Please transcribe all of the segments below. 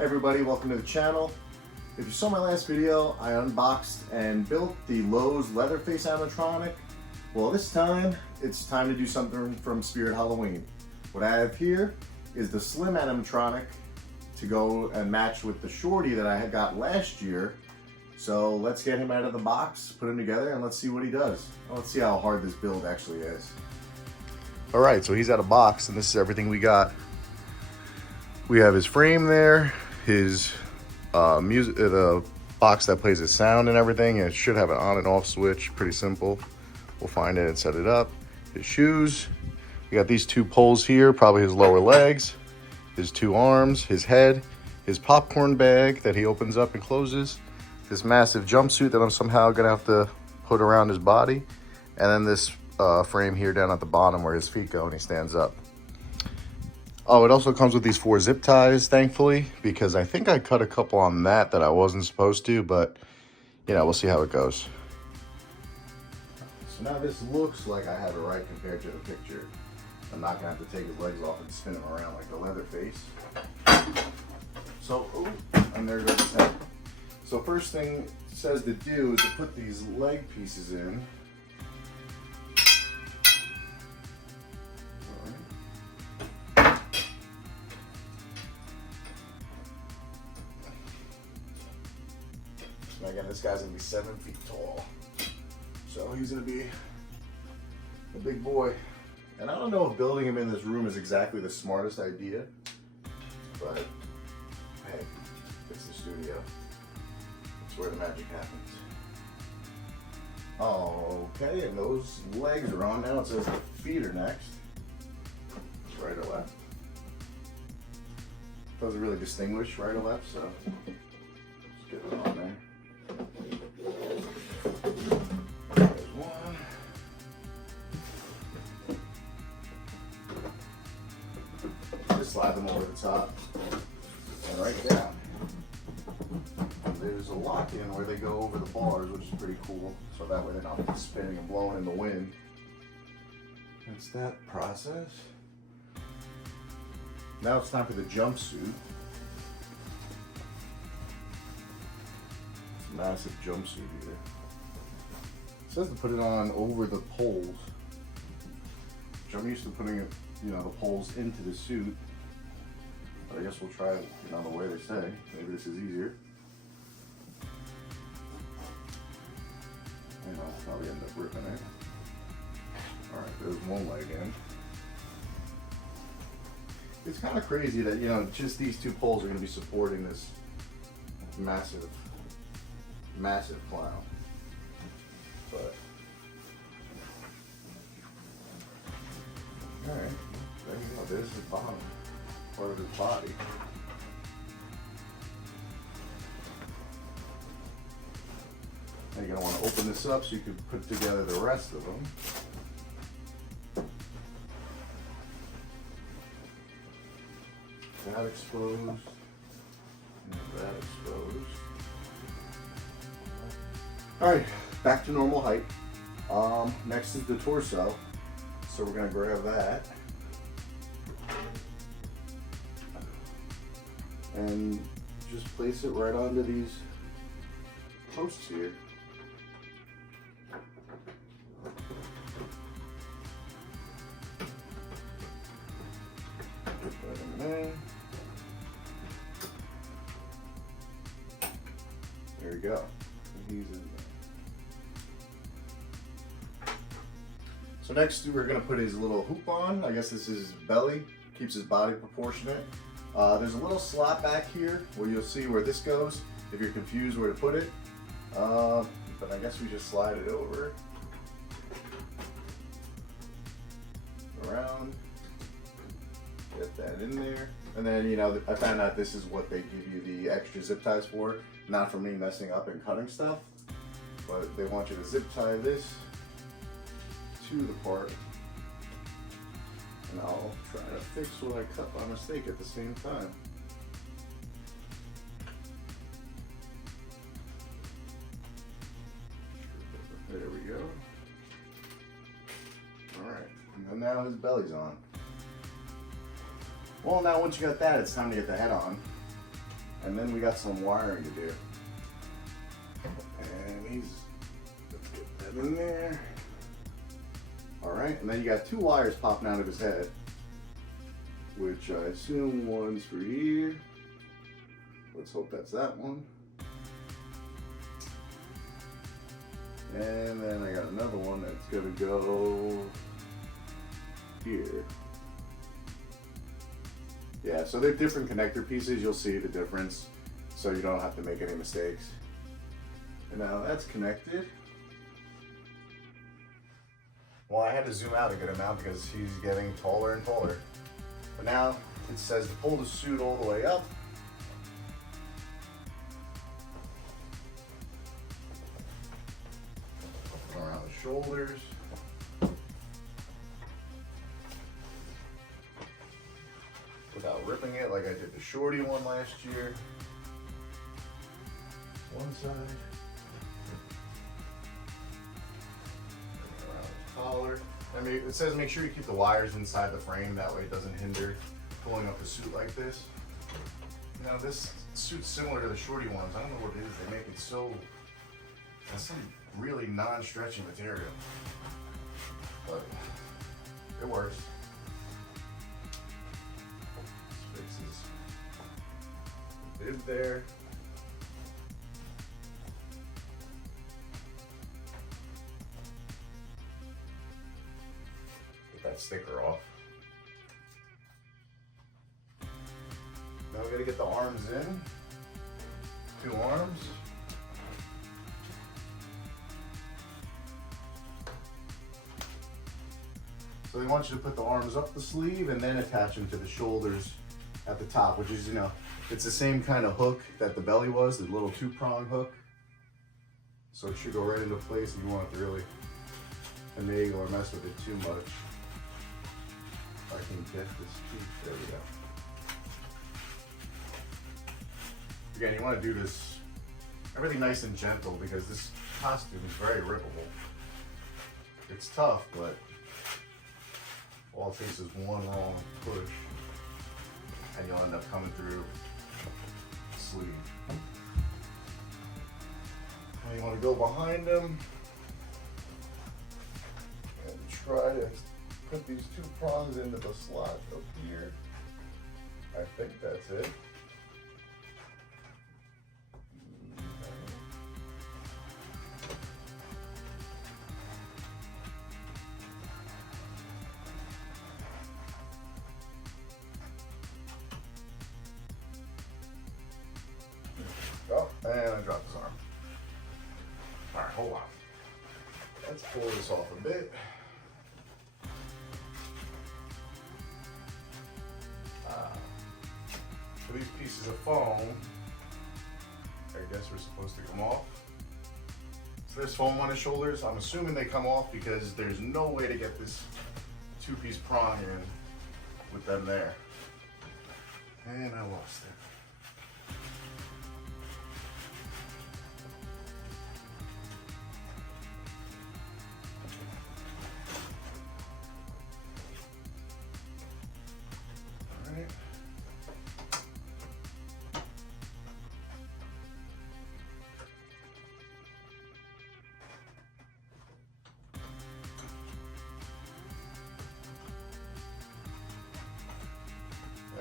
Hey everybody, welcome to the channel. If you saw my last video, I unboxed and built the Lowe's Leatherface animatronic. Well, this time, it's time to do something from Spirit Halloween. What I have here is the slim animatronic to go and match with the shorty that I had got last year. So let's get him out of the box, put him together, and let's see what he does. Let's see how hard this build actually is. All right, so he's out of box, and this is everything we got. We have his frame there, his the box that plays his sound and everything. It should have an on and off switch, pretty simple. We'll find it and set it up. His shoes, we got these two poles here, probably his lower legs, his two arms, his head, his popcorn bag that he opens up and closes, this massive jumpsuit that I'm somehow gonna have to put around his body, and then this frame here down at the bottom where his feet go and he stands up. Oh, it also comes with these 4 zip ties, thankfully, because I think I cut a couple on that I wasn't supposed to, but, you know, we'll see how it goes. So now this looks like I have it right compared to the picture. I'm not going to have to take his legs off and spin him around like the Leatherface. So, and there goes his head. So first thing it says to do is to put these leg pieces in. Again, this guy's gonna be 7 feet tall, so he's gonna be a big boy. And I don't know if building him in this room is exactly the smartest idea, but hey, it's the studio. It's where the magic happens. Okay, and those legs are on now. It says the feet are next. It's right or left. Doesn't really distinguish right or left, so let's get it on there. There's one. Just slide them over the top and right down. There's a lock in where they go over the bars, which is pretty cool. So that way they're not spinning and blowing in the wind. That's that process. Now it's time for the jumpsuit. Massive jumpsuit here. It says to put it on over the poles, which I'm used to putting it, you know, the poles into the suit. But I guess we'll try it, you know, the way they say. Maybe this is easier. You know, I'll probably end up ripping it. All right, there's one leg in. It's kind of crazy that, you know, just these 2 poles are going to be supporting this massive clown, but all right, there you go. There's the bottom part of his body. Now you're gonna want to open this up so you can put together the rest of them. That exposed, and that exposed. All right, back to normal height. Next is the torso. So we're gonna grab that. And just place it right onto these posts here. Put that in there. There you go. He's in there. So next we're gonna put his little hoop on. I guess this is his belly, keeps his body proportionate. There's a little slot back here where you'll see where this goes if you're confused where to put it. But I guess we just slide it over, around, get that in there. And then, you know, I found out this is what they give you the extra zip ties for, not for me messing up and cutting stuff, but they want you to zip tie this to the part, and I'll try to fix what I cut by mistake at the same time. There we go. All right, and now his belly's on. Well, now once you got that, it's time to get the head on. and then we got some wiring to do. And let's get that in there. All right, and then you got two wires popping out of his head, which I assume one's for here. Let's hope that's that one. And then I got another one that's gonna go here. Yeah, so they're different connector pieces. You'll see the difference, so you don't have to make any mistakes. And now that's connected. Well, I had to zoom out a good amount because he's getting taller and taller. But now it says to pull the suit all the way up. Around the shoulders. Without ripping it like I did the shorty one last year. One side. Around the collar. I mean, it says make sure you keep the wires inside the frame, that way it doesn't hinder pulling up the suit like this. Now this suit's similar to the shorty ones. I don't know what it is, they make it so, that's some really non-stretchy material. But it works. Fixes the bib there. Get that sticker off. Now we gotta get the arms in. Two arms. So they want you to put the arms up the sleeve and then attach them to the shoulders at the top, which is, you know, it's the same kind of hook that the belly was, the little two-prong hook. So it should go right into place if you want to really finagle or mess with it too much. If I can get this piece, there we go. Again, you want to do this, everything nice and gentle because this costume is very rippable. It's tough, but all it takes is one wrong push and you'll end up coming through the sleeve. Now you want to go behind them and try to put these two prongs into the slot up here. I think that's it. Oh, and I dropped his arm. All right, hold on. Let's pull this off a bit. So these pieces of foam, I guess we're supposed to come off. So there's foam on his shoulders. I'm assuming they come off because there's no way to get this two-piece prong in with them there. And I lost it.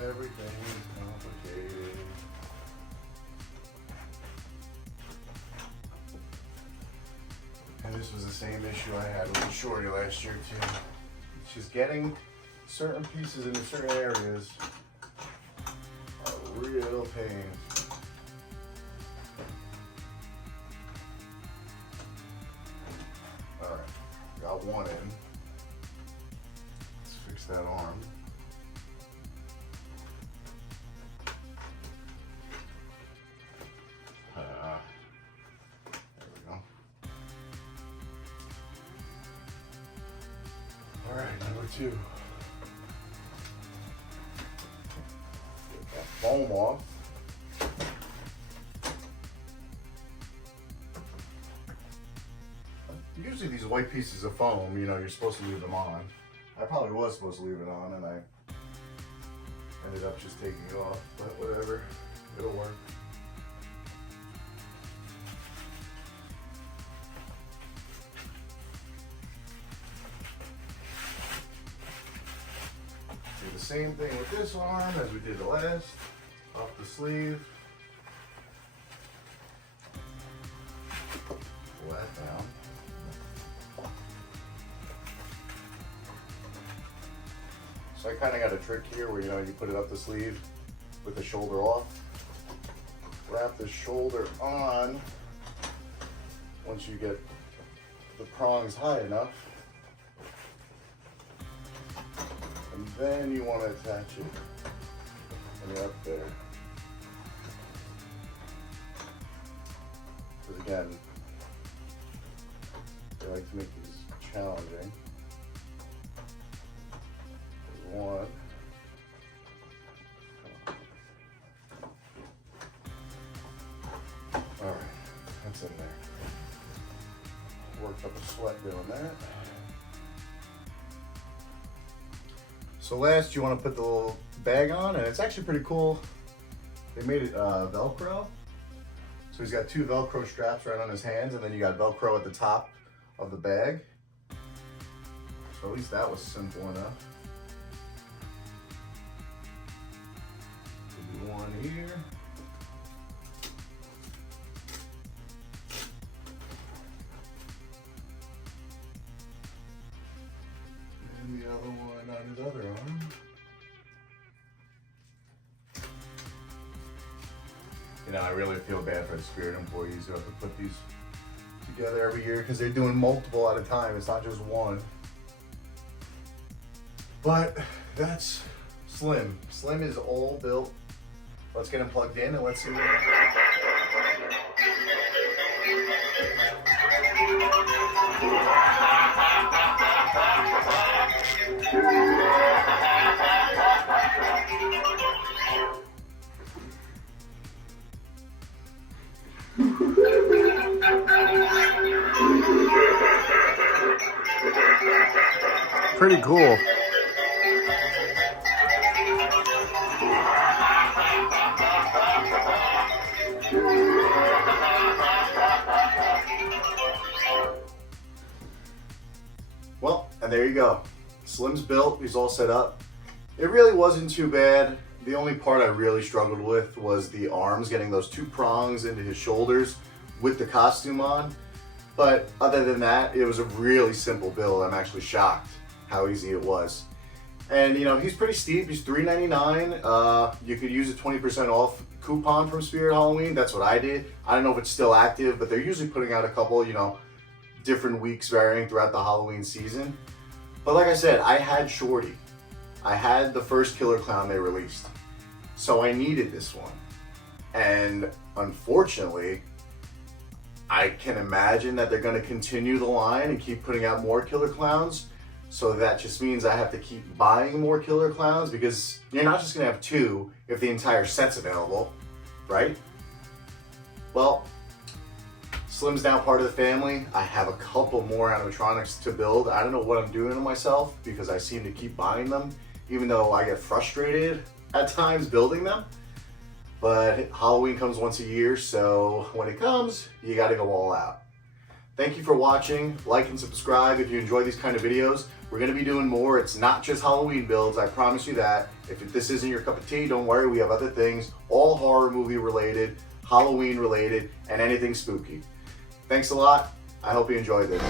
Everything is complicated. And this was the same issue I had with the shorty last year too. It's just getting certain pieces into certain areas are a real pain. All right, got one in. Let's fix that arm. All right, number two. Get that foam off. Usually these white pieces of foam, you know, you're supposed to leave them on. I probably was supposed to leave it on and I ended up just taking it off, but whatever, it'll work. same thing with this arm as we did the last. Off the sleeve. Pull that down. So I kind of got a trick here where, you know, you put it up the sleeve with the shoulder off. Wrap the shoulder on once you get the prongs high enough. And then you want to attach it when you're up there. Because again, they like to make these challenging. There's one. All right, that's in there. Worked up a sweat doing that. So last, you want to put the little bag on, and it's actually pretty cool. They made it Velcro. So he's got two Velcro straps right on his hands, and then you got Velcro at the top of the bag. So at least that was simple enough. We'll do one here. And the other one on his other arm. You know, I really feel bad for the Spirit employees who have to put these together every year because they're doing multiple at a time. It's not just one. But that's Slim. Slim is all built. Let's get him plugged in and let's see what pretty cool. Well, and there you go. Slim's built, he's all set up. It really wasn't too bad. The only part I really struggled with was the arms, getting those two prongs into his shoulders with the costume on. But other than that, it was a really simple build. I'm actually shocked how easy it was. And you know, he's pretty steep, he's $3.99. You could use a 20% off coupon from Spirit Halloween. That's what I did. I don't know if it's still active, but they're usually putting out a couple, you know, different weeks varying throughout the Halloween season. But like I said, I had Shorty. I had the first Killer Clown they released. So I needed this one. And unfortunately, I can imagine that they're gonna continue the line and keep putting out more Killer Clowns. So that just means I have to keep buying more Killer Clowns because you're not just gonna have two if the entire set's available, right? Well, Slim's now part of the family. I have a couple more animatronics to build. I don't know what I'm doing to myself because I seem to keep buying them, even though I get frustrated at times building them. But Halloween comes once a year, so when it comes, you gotta go all out. Thank you for watching. Like and subscribe if you enjoy these kind of videos. We're gonna be doing more. It's not just Halloween builds, I promise you that. If this isn't your cup of tea, don't worry, we have other things, all horror movie related, Halloween related, and anything spooky. Thanks a lot. I hope you enjoyed this.